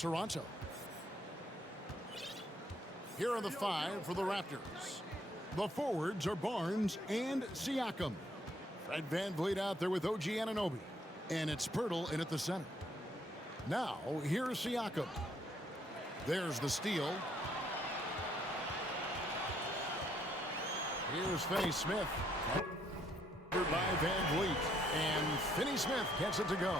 Toronto. Here are the 5 for the Raptors. The forwards are Barnes and Siakam. Fred VanVleet out there with OG Anunoby. And it's Pirtle in at the center. Now, here's Siakam. There's the steal. Here's Finney-Smith. Covered by VanVleet. And Finney-Smith gets it to go.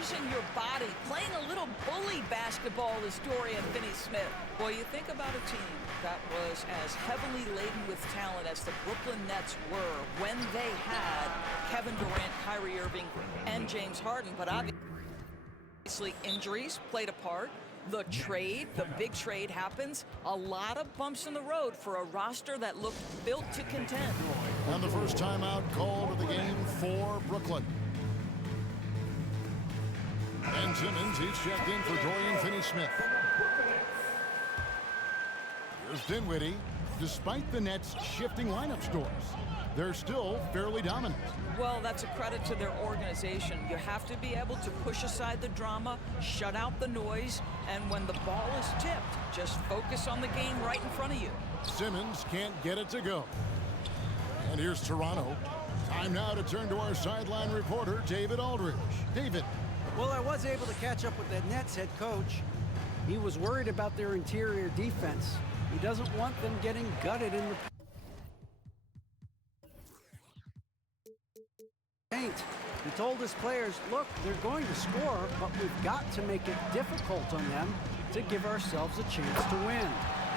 Using your body, playing a little bully basketball is Dorian Finney-Smith. Boy, you think about a team that was as heavily laden with talent as the Brooklyn Nets were when they had Kevin Durant, Kyrie Irving, and James Harden. But obviously injuries played a part. The trade, the big trade happens. A lot of bumps in the road for a roster that looked built to contend. And the first timeout called of the game for Brooklyn. Ben Simmons, he's checked in for Dorian Finney-Smith. Here's Dinwiddie. Despite the Nets' shifting lineup scores, they're still fairly dominant. Well, that's a credit to their organization. You have to be able to push aside the drama, shut out the noise, and when the ball is tipped, just focus on the game right in front of you. Simmons can't get it to go. And here's Toronto. Time now to turn to our sideline reporter, David Aldridge. David. Well, I was able to catch up with the Nets head coach. He was worried about their interior defense. He doesn't want them getting gutted in the paint. He told his players, look, they're going to score, but we've got to make it difficult on them to give ourselves a chance to win.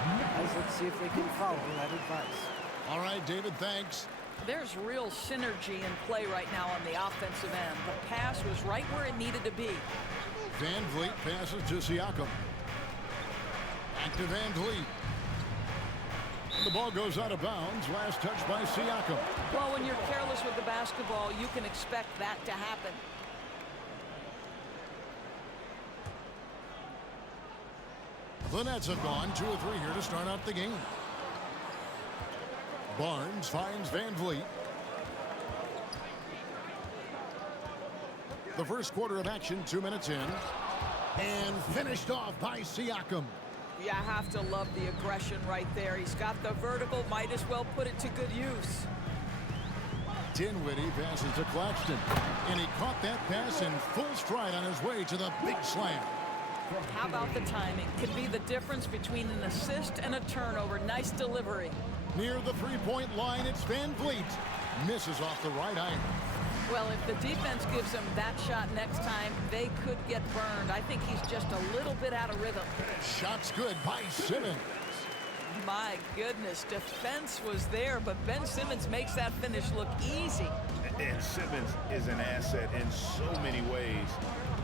Guys, let's see if they can follow that advice. All right, David, thanks. There's real synergy in play right now on the offensive end. The pass was right where it needed to be. VanVleet passes to Siakam. Back to VanVleet. And the ball goes out of bounds. Last touch by Siakam. Well, when you're careless with the basketball, you can expect that to happen. The Nets have gone 2 of 3 here to start out the game. Barnes finds VanVleet. The first quarter of action, 2 minutes in. And finished off by Siakam. You have to love the aggression right there. He's got the vertical, might as well put it to good use. Dinwiddie passes to Claxton. And he caught that pass in full stride on his way to the big slam. How about the timing? Could be the difference between an assist and a turnover. Nice delivery. Near the three-point line, it's VanVleet. Misses off the right iron. Well, if the defense gives him that shot next time, they could get burned. I think he's just a little bit out of rhythm. Shot's good by Simmons. My goodness, defense was there, but Ben Simmons makes that finish look easy. And Simmons is an asset in so many ways.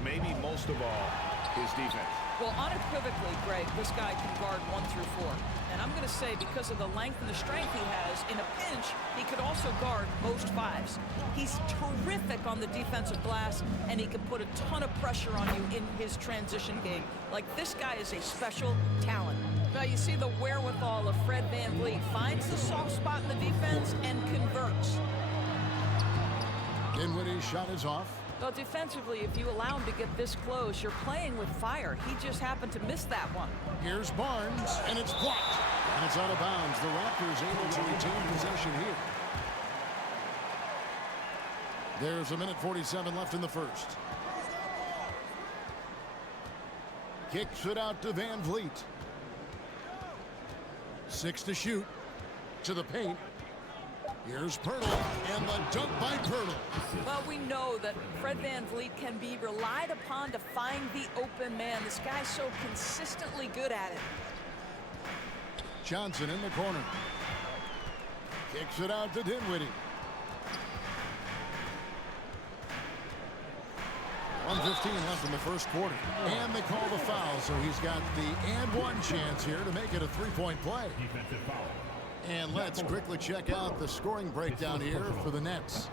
Maybe most of all, his defense. Well, unequivocally, Greg, this guy can guard 1 through 4. And I'm going to say because of the length and the strength he has, in a pinch, he could also guard most 5s. He's terrific on the defensive glass, and he can put a ton of pressure on you in his transition game. Like, this guy is a special talent. Now, you see the wherewithal of Fred VanVleet. Finds the soft spot in the defense and converts. Dinwiddie's shot is off. Well, defensively, if you allow him to get this close, you're playing with fire. He just happened to miss that one. Here's Barnes, and it's blocked. And it's out of bounds. The Raptors able to retain possession here. There's 1:47 left in the first. Kicks it out to VanVleet. 6 to shoot. To the paint. Here's Pirtle, and the dunk by Pirtle. Well, we know that Fred VanVleet can be relied upon to find the open man. This guy's so consistently good at it. Johnson in the corner. Kicks it out to Dinwiddie. 1:15 left in the first quarter. And they call the foul, so he's got the and one chance here to make it a three-point play. Defensive foul. And let's quickly check out the scoring breakdown here for the Nets.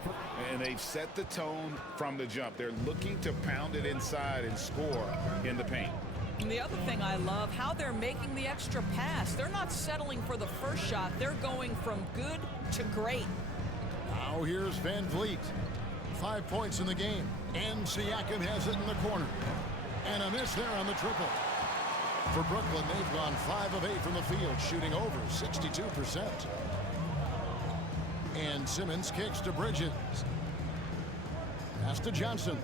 And they've set the tone from the jump. They're looking to pound it inside and score in the paint. And the other thing I love, how they're making the extra pass. They're not settling for the first shot. They're going from good to great. Now here's VanVleet. 5 points in the game. And Siakam has it in the corner. And a miss there on the triple. For Brooklyn, they've gone 5 of 8 from the field, shooting over 62%. And Simmons kicks to Bridges. Pass to Johnson.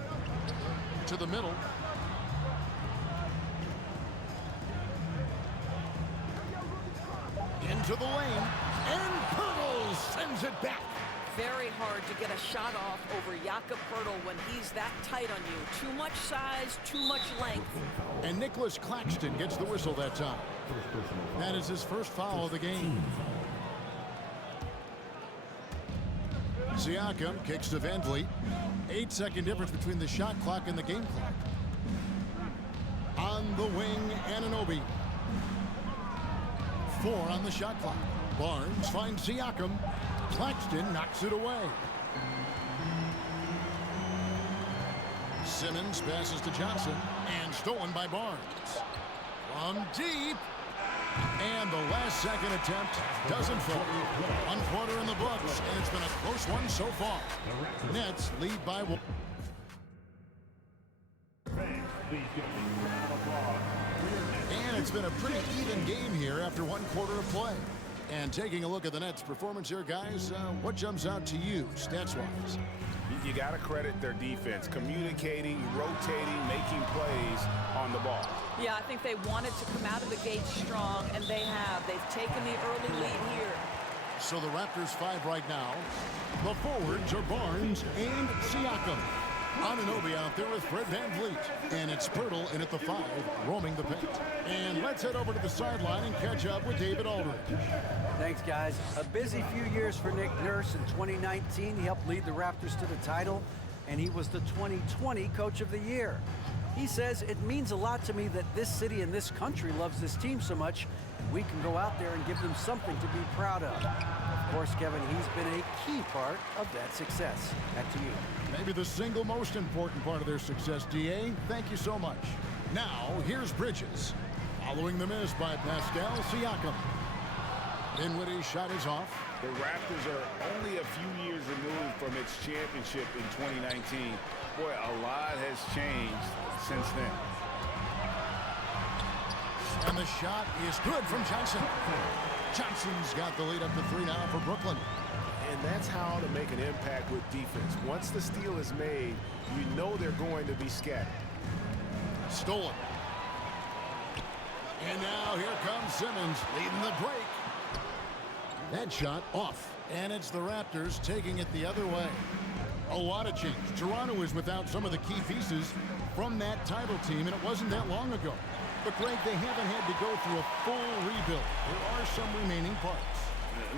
To the middle. Into the lane. And Pirtle sends it back. Very hard to get a shot off over Jakob Pirtle when he's that tight on you. Too much size, too much length. And Nicholas Claxton gets the whistle that time. That is his first foul of the game. Siakam kicks to Van Vliet. 8-second difference between the shot clock and the game clock. On the wing, Anunoby. 4 on the shot clock. Barnes finds Siakam. Claxton knocks it away. Simmons passes to Johnson and stolen by Barnes. From deep. And the last second attempt doesn't fall. 1 quarter in the books, and it's been a close one so far. Nets lead by 1. And it's been a pretty even game here after 1 quarter of play. And taking a look at the Nets' performance here, guys, what jumps out to you, stats-wise? You got to credit their defense, communicating, rotating, making plays on the ball. Yeah, I think they wanted to come out of the gate strong, and they have. They've taken the early lead here. So the Raptors 5 right now. The forwards are Barnes and Siakam. Anunoby out there with Fred VanVleet. And it's Pirtle in at the 5, roaming the paint. And let's head over to the sideline and catch up with David Aldridge. Thanks, guys. A busy few years for Nick Nurse. In 2019, he helped lead the Raptors to the title, and he was the 2020 Coach of the Year. He says, it means a lot to me that this city and this country loves this team so much, and we can go out there and give them something to be proud of. Of course, Kevin, he's been a key part of that success. Back to you. Maybe the single most important part of their success, D.A. Thank you so much. Now, here's Bridges. Following the miss by Pascal Siakam. Dinwiddie's shot is off. The Raptors are only a few years removed from its championship in 2019. Boy, a lot has changed since then. And the shot is good from Johnson. Johnson's got the lead up to 3 now for Brooklyn. And that's how to make an impact with defense. Once the steal is made, you know they're going to be scattered. Stolen. And now here comes Simmons leading the break. That shot off. And it's the Raptors taking it the other way. A lot of change. Toronto is without some of the key pieces from that title team, and it wasn't that long ago. But, Greg, they haven't had to go through a full rebuild. There are some remaining parts.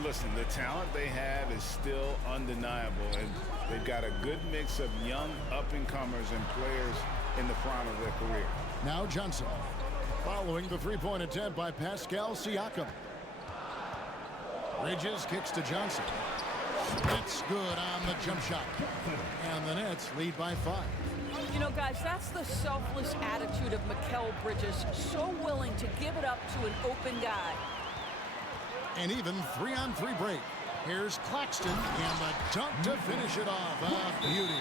Listen, the talent they have is still undeniable, and they've got a good mix of young up-and-comers and players in the prime of their career. Now Johnson, following the three-point attempt by Pascal Siakam. Bridges kicks to Johnson. It's good on the jump shot. And the Nets lead by 5. You know, guys, that's the selfless attitude of Mikal Bridges. So willing to give it up to an open guy. And even 3-on-3 break. Here's Claxton and the dunk to finish it off. A beauty.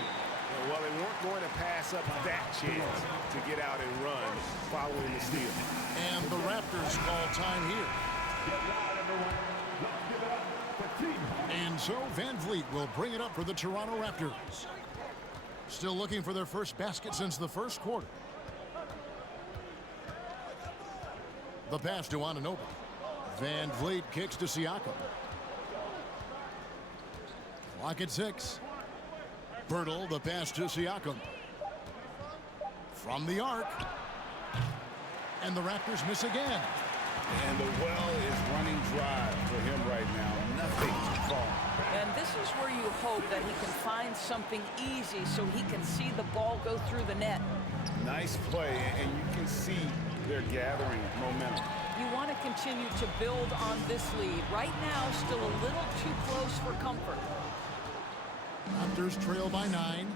Well, they weren't going to pass up that chance to get out and run following the steal. And the Raptors call time here. And so Van Vliet will bring it up for the Toronto Raptors. Still looking for their first basket since the first quarter. The pass to Anunoby. Van Vliet kicks to Siakam. Clock at 6. Pirtle, the pass to Siakam. From the arc. And the Raptors miss again. And the well is running dry for him right now. Nothing to fall. And this is where you hope that he can find something easy so he can see the ball go through the net. Nice play, and you can see they're gathering momentum. You want to continue to build on this lead. Right now, still a little too close for comfort. Raptors trail by 9.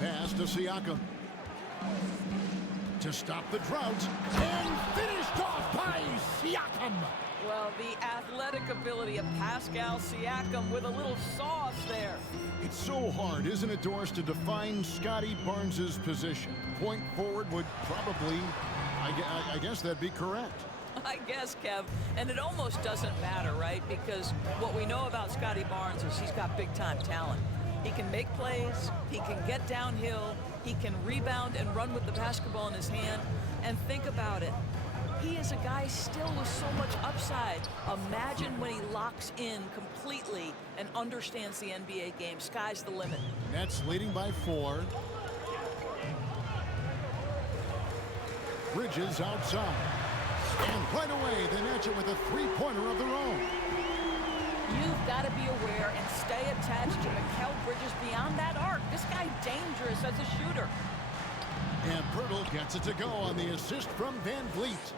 Pass to Siakam. to stop the drought, and finished off by Siakam. Well, the athletic ability of Pascal Siakam with a little sauce there. It's so hard, isn't it, Doris, to define Scotty Barnes' position? Point forward would probably, I guess that'd be correct. I guess, Kev, and it almost doesn't matter, right? Because what we know about Scotty Barnes is he's got big-time talent. He can make plays, he can get downhill, he can rebound and run with the basketball in his hand. And think about it. He is a guy still with so much upside. Imagine when he locks in completely and understands the NBA game. Sky's the limit. Nets leading by 4. Bridges outside. And right away, the Nets are with a three-pointer of their own. You've got to be aware and stay attached to Mikal Bridges beyond that arc. This guy's dangerous as a shooter. And Pirtle gets it to go on the assist from Van Vliet.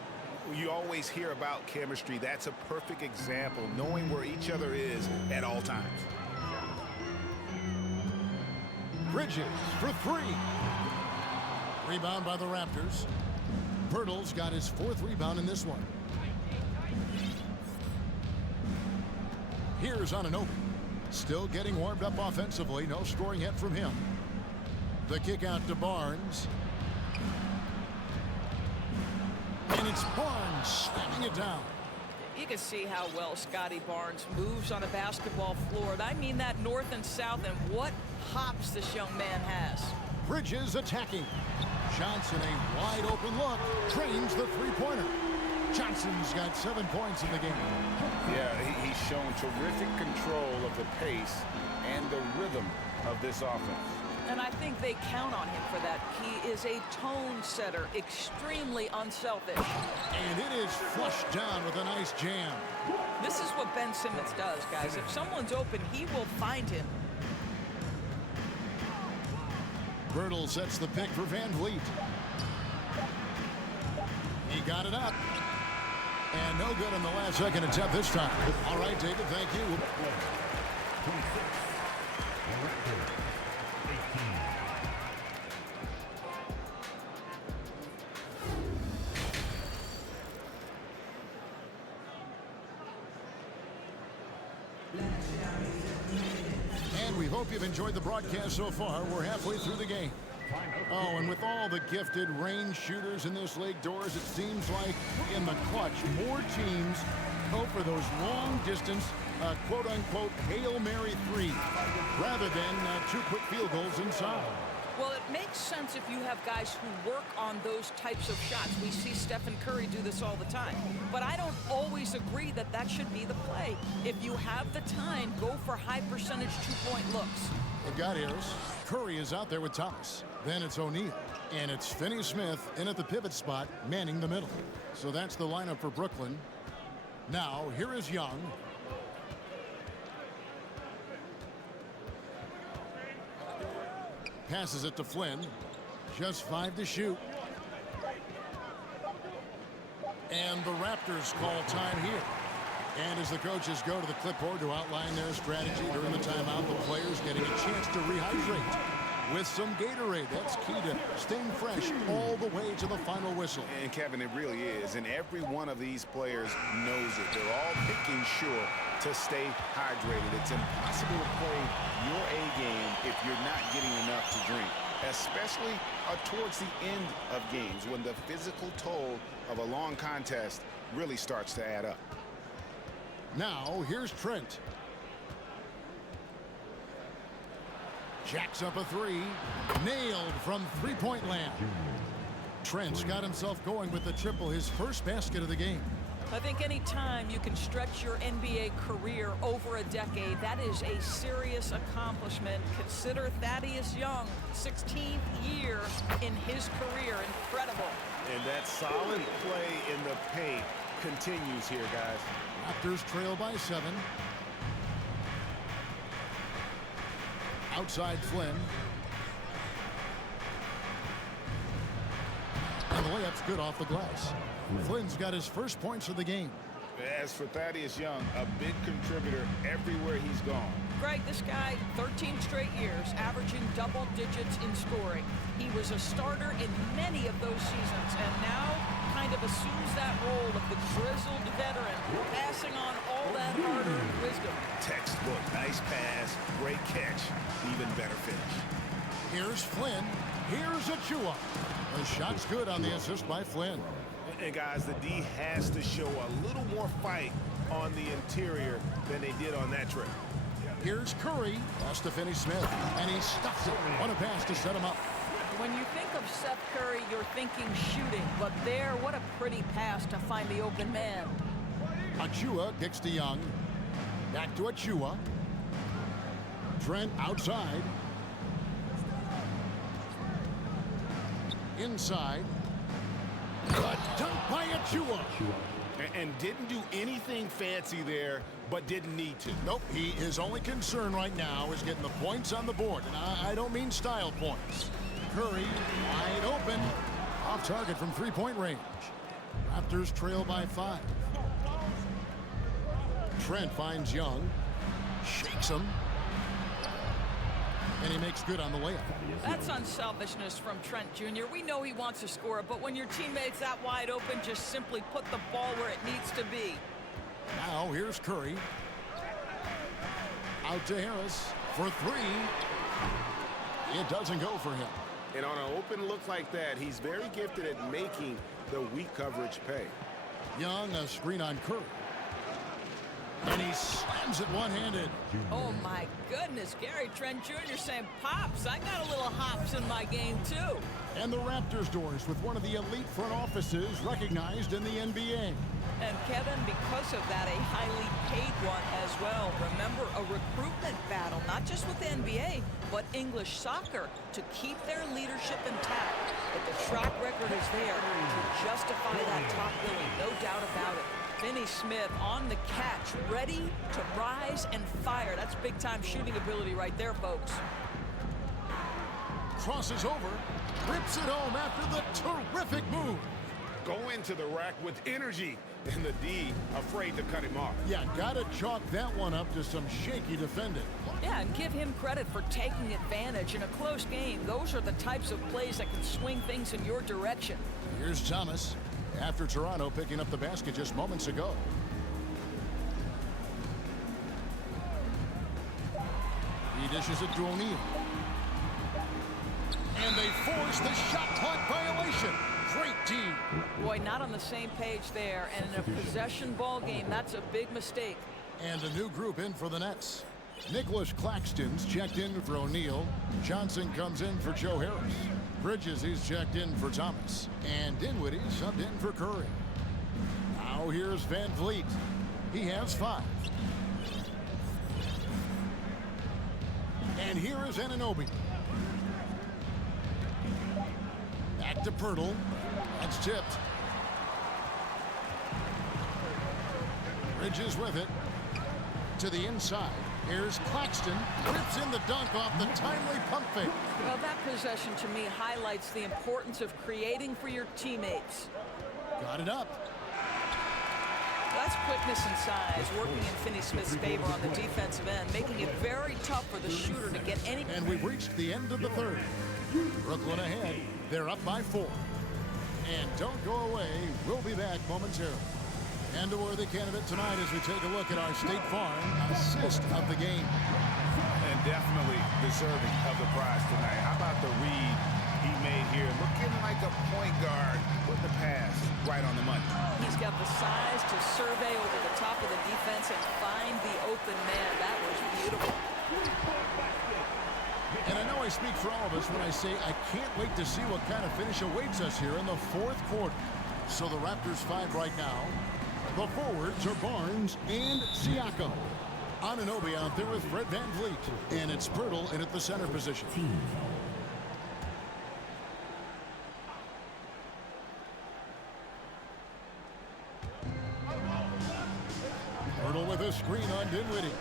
You always hear about chemistry. That's a perfect example, knowing where each other is at all times. Bridges for 3. Rebound by the Raptors. Pirtle's got his 4th rebound in this one. Here's Anunoby. Still getting warmed up offensively. No scoring yet from him. The kick out to Barnes. And it's Barnes slamming it down. You can see how well Scotty Barnes moves on a basketball floor. And I mean that north and south, and what hops this young man has. Bridges attacking. Johnson, a wide open look, drains the three-pointer. Johnson's got 7 points in the game. Yeah, he's shown terrific control of the pace and the rhythm of this offense. And I think they count on him for that. He is a tone setter, extremely unselfish. And it is flushed down with a nice jam. This is what Ben Simmons does, guys. If someone's open, he will find him. Birtle sets the pick for Van Vliet. He got it up. And no good on the last second attempt this time. All right, David, thank you. And we hope you've enjoyed the broadcast so far. We're halfway through the game. Oh, and with all the gifted range shooters in this league, Doors, it seems like in the clutch, more teams go for those long-distance, quote-unquote, Hail Mary threes, rather than 2 quick field goals inside. Well, it makes sense if you have guys who work on those types of shots. We see Stephen Curry do this all the time. But I don't always agree that that should be the play. If you have the time, go for high-percentage 2-point looks. They've got Harris. Curry is out there with Thomas. Then it's O'Neal. And it's Finney-Smith in at the pivot spot, manning the middle. So that's the lineup for Brooklyn. Now, here is Young. Passes it to Flynn. Just 5 to shoot. And the Raptors call time here. And as the coaches go to the clipboard to outline their strategy during the timeout, the players getting a chance to rehydrate with some Gatorade. That's key to staying fresh all the way to the final whistle. And Kevin, it really is. And every one of these players knows it. They're all making sure to stay hydrated. It's impossible to play your A game if you're not getting enough to drink, especially towards the end of games when the physical toll of a long contest really starts to add up. Now, here's Trent. Jacks up a 3. Nailed from three-point land. Trent's got himself going with the triple, his first basket of the game. I think any time you can stretch your NBA career over a decade, that is a serious accomplishment. Consider Thaddeus Young, 16th year in his career. Incredible. And that solid play in the paint continues here, guys. Raptors trail by 7. Outside Flynn. And the layup's good off the glass. Flynn's got his first points of the game. As for Thaddeus Young, a big contributor everywhere he's gone. Greg, this guy, 13 straight years, averaging double digits in scoring. He was a starter in many of those seasons, and now kind of assumes that role of the grizzled veteran, passing on all that hard-earned wisdom. Textbook, nice pass, great catch, even better finish. Here's Flynn. Here's Achua. The shot's good on the assist by Flynn. And guys, the D has to show a little more fight on the interior than they did on that trip. Here's Curry. Pass to Finney Smith. And he stuffs it. What a pass to set him up. When you think of Seth Curry, you're thinking shooting. But there, what a pretty pass to find the open man. Achua kicks to Young. Back to Achua. Trent outside. Inside. A dunk by Achua. And didn't do anything fancy there, but didn't need to. Nope, his only concern right now is getting the points on the board. And I don't mean style points. Curry wide open. Off target from three-point range. Raptors trail by 5. Trent finds Young. Shakes him. And he makes good on the layup. That's unselfishness from Trent Jr. We know he wants to score, but when your teammate's that wide open, just simply put the ball where it needs to be. Now here's Curry. Out to Harris for 3. It doesn't go for him. And on an open look like that, he's very gifted at making the weak coverage pay. Young, a screen on Curry. And he slams it one-handed. Oh, my goodness. Gary Trent Jr. saying, Pops, I got a little hops in my game, too. And the Raptors doors with one of the elite front offices recognized in the NBA. And, Kevin, because of that, a highly paid one as well. Remember, a recruitment battle, not just with the NBA, but English soccer, to keep their leadership intact. But the track record is there to justify that top billing, no doubt about it. Finney Smith on the catch, ready to rise and fire. That's big-time shooting ability right there, folks. Crosses over, rips it home after the terrific move. Go into the rack with energy, and the D afraid to cut him off. Yeah, gotta chalk that one up to some shaky defending. Yeah, and give him credit for taking advantage in a close game. Those are the types of plays that can swing things in your direction. Here's Thomas. After Toronto picking up the basket just moments ago. He dishes it to O'Neal. And they force the shot clock violation. Great team. Boy, not on the same page there. And in a possession ball game, that's a big mistake. And a new group in for the Nets. Nicholas Claxton's checked in for O'Neal. Johnson comes in for Joe Harris. Bridges, he's checked in for Thomas. And Dinwiddie subbed in for Curry. Now here's Van Vliet. He has 5. And here is Anunoby. Back to Pirtle. That's tipped. Bridges with it. To the inside. Here's Claxton. Rips in the dunk off the timely pump fake. Well, that possession to me highlights the importance of creating for your teammates. Got it up. That's quickness and size working in Finney Smith's favor on the defensive end, making it very tough for the shooter to get any. And we've reached the end of the third. Brooklyn ahead. They're up by 4. And don't go away. We'll be back momentarily. And a worthy candidate tonight as we take a look at our State Farm assist of the game. And definitely deserving of the prize tonight. How about the read he made here? Looking like a point guard. Put the pass right on the money. He's got the size to survey over the top of the defense and find the open man. That was beautiful. And I know I speak for all of us when I say I can't wait to see what kind of finish awaits us here in the 4th quarter. So the Raptors 5 right now. The forwards are Barnes and Siakam. Anunoby out there with Fred Van Vliet. And it's Pirtle in at the center position. Pirtle with a screen on Dinwiddie.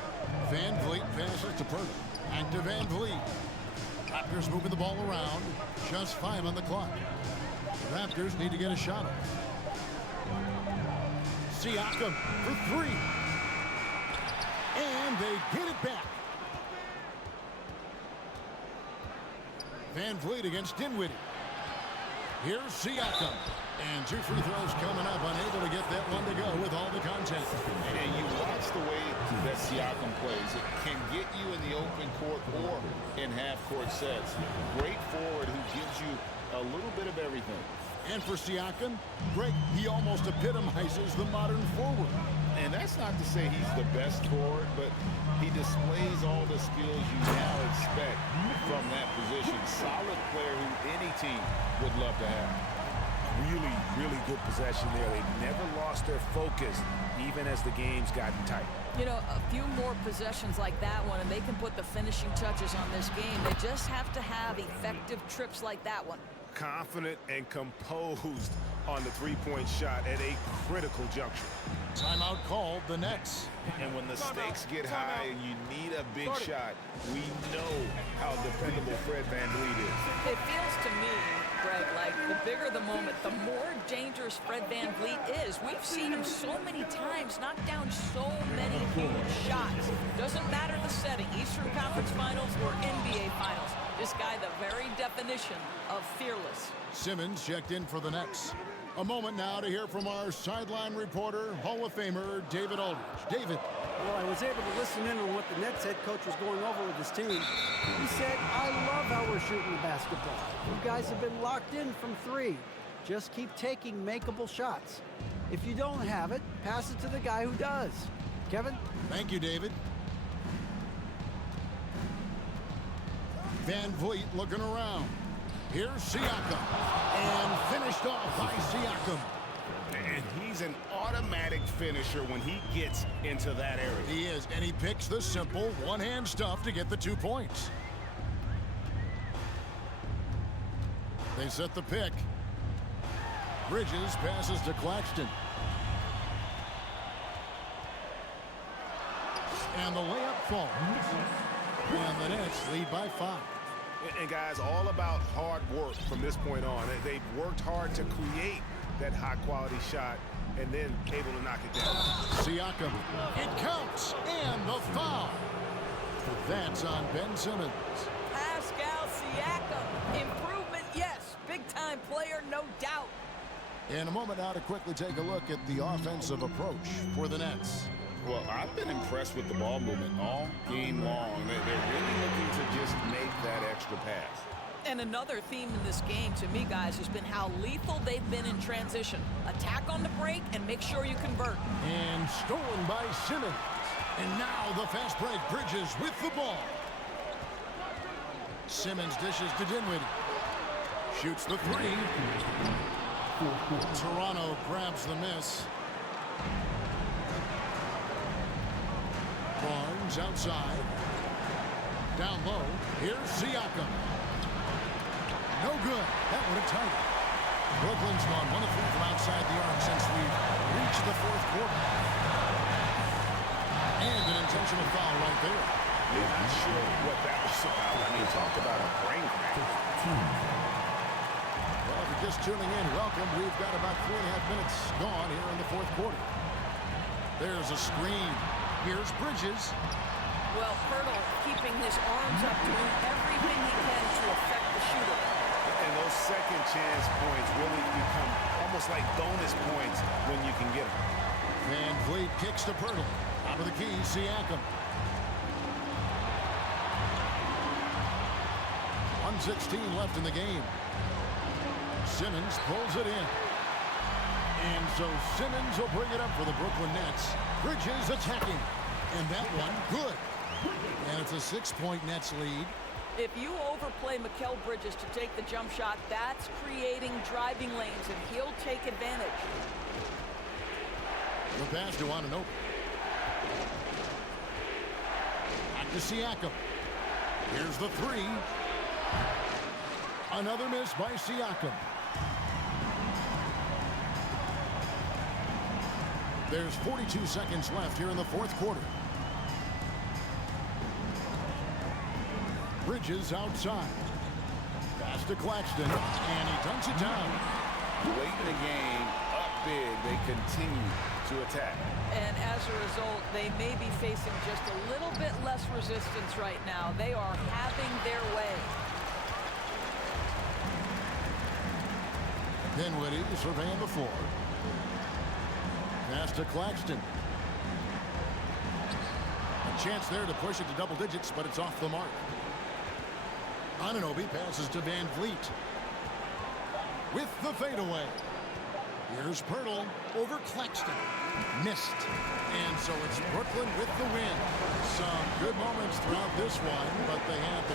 Van Vliet passes to Pirtle. Back to Van Vliet. Raptors moving the ball around. Just 5 on the clock. The Raptors need to get a shot off. Siakam for three. And they get it back. Van Vliet against Dinwiddie. Here's Siakam. And 2 free throws coming up, unable to get that one to go with all the contact. And you watch the way that Siakam plays. It can get you in the open court or in half-court sets. Great forward who gives you a little bit of everything. And for Siakam, Greg, he almost epitomizes the modern forward. And that's not to say he's the best forward, but he displays all the skills you now expect from that position. Solid player who any team would love to have. Really, really good possession there. They never lost their focus, even as the game's gotten tight. You know, a few more possessions like that one, and they can put the finishing touches on this game. They just have to have effective trips like that one. Confident and composed on the three-point shot at a critical juncture. Timeout called, the Nets. And when the stakes get high and you need a big shot, we know how dependable Fred VanVleet is. It feels to me, Greg, like the bigger the moment, the more dangerous Fred VanVleet is. We've seen him so many times knock down so many huge shots. Doesn't matter the setting, Eastern Conference Finals or NBA Finals. This guy, the very definition of fearless. Simmons checked in for the Nets. A moment now to hear from our sideline reporter, Hall of Famer David Aldridge. David. Well, I was able to listen in on what the Nets head coach was going over with his team. He said, I love how we're shooting the basketball. You guys have been locked in from three. Just keep taking makeable shots. If you don't have it, pass it to the guy who does. Kevin? Thank you, David. Van Vliet looking around. Here's Siakam. And finished off by Siakam. And he's an automatic finisher when he gets into that area. He is, and he picks the simple one-hand stuff to get the 2 points. They set the pick. Bridges passes to Claxton. And the layup falls. And the Nets lead by 5. And guys, all about hard work from this point on. They've worked hard to create that high-quality shot and then able to knock it down. Siakam, it counts, and the foul. That's on Ben Simmons. Pascal Siakam, improvement, yes. Big-time player, no doubt. In a moment now to quickly take a look at the offensive approach for the Nets. Well, I've been impressed with the ball movement all game long. They're really looking to just make that extra pass. And another theme in this game, to me, guys, has been how lethal they've been in transition. Attack on the break and make sure you convert. And stolen by Simmons. And now the fast break. Bridges with the ball. Simmons dishes to Dinwiddie. Shoots the three. Toronto grabs the miss. Barnes outside. Down low. Here's Siakam. No good. That would have tied it. Brooklyn's gone 1 of 3 from outside the arc since we've reached the 4th quarter. And an intentional foul right there. You're not sure what that was about. I mean, talk about a brain crack. Well, if you're just tuning in, welcome. We've got about 3.5 minutes gone here in the 4th quarter. There's a screen. Here's Bridges. Well, Pirtle keeping his arms up, doing everything he can to affect the shooter. And those second chance points really become almost like bonus points when you can get them. Van Vliet kicks to Pirtle. Out of the key, Siakam. 1:16 left in the game. Simmons pulls it in. And so Simmons will bring it up for the Brooklyn Nets. Bridges attacking. And that one, good. And it's a 6-point Nets lead. If you overplay Mikal Bridges to take the jump shot, that's creating driving lanes, and he'll take advantage. The pass to Anunoby. Back to Siakam. Here's the three. Another miss by Siakam. There's 42 seconds left here in the 4th quarter. Bridges outside. Pass to Claxton, and he dunks it down. Late in the game, up big, they continue to attack. And as a result, they may be facing just a little bit less resistance right now. They are having their way. Dinwiddie surveying the floor. Pass to Claxton. A chance there to push it to double digits, but it's off the mark. Anunoby passes to Van Vliet. With the fadeaway. Here's Pirtle over Claxton. Missed. And so it's Brooklyn with the win. Some good moments throughout this one, but they had the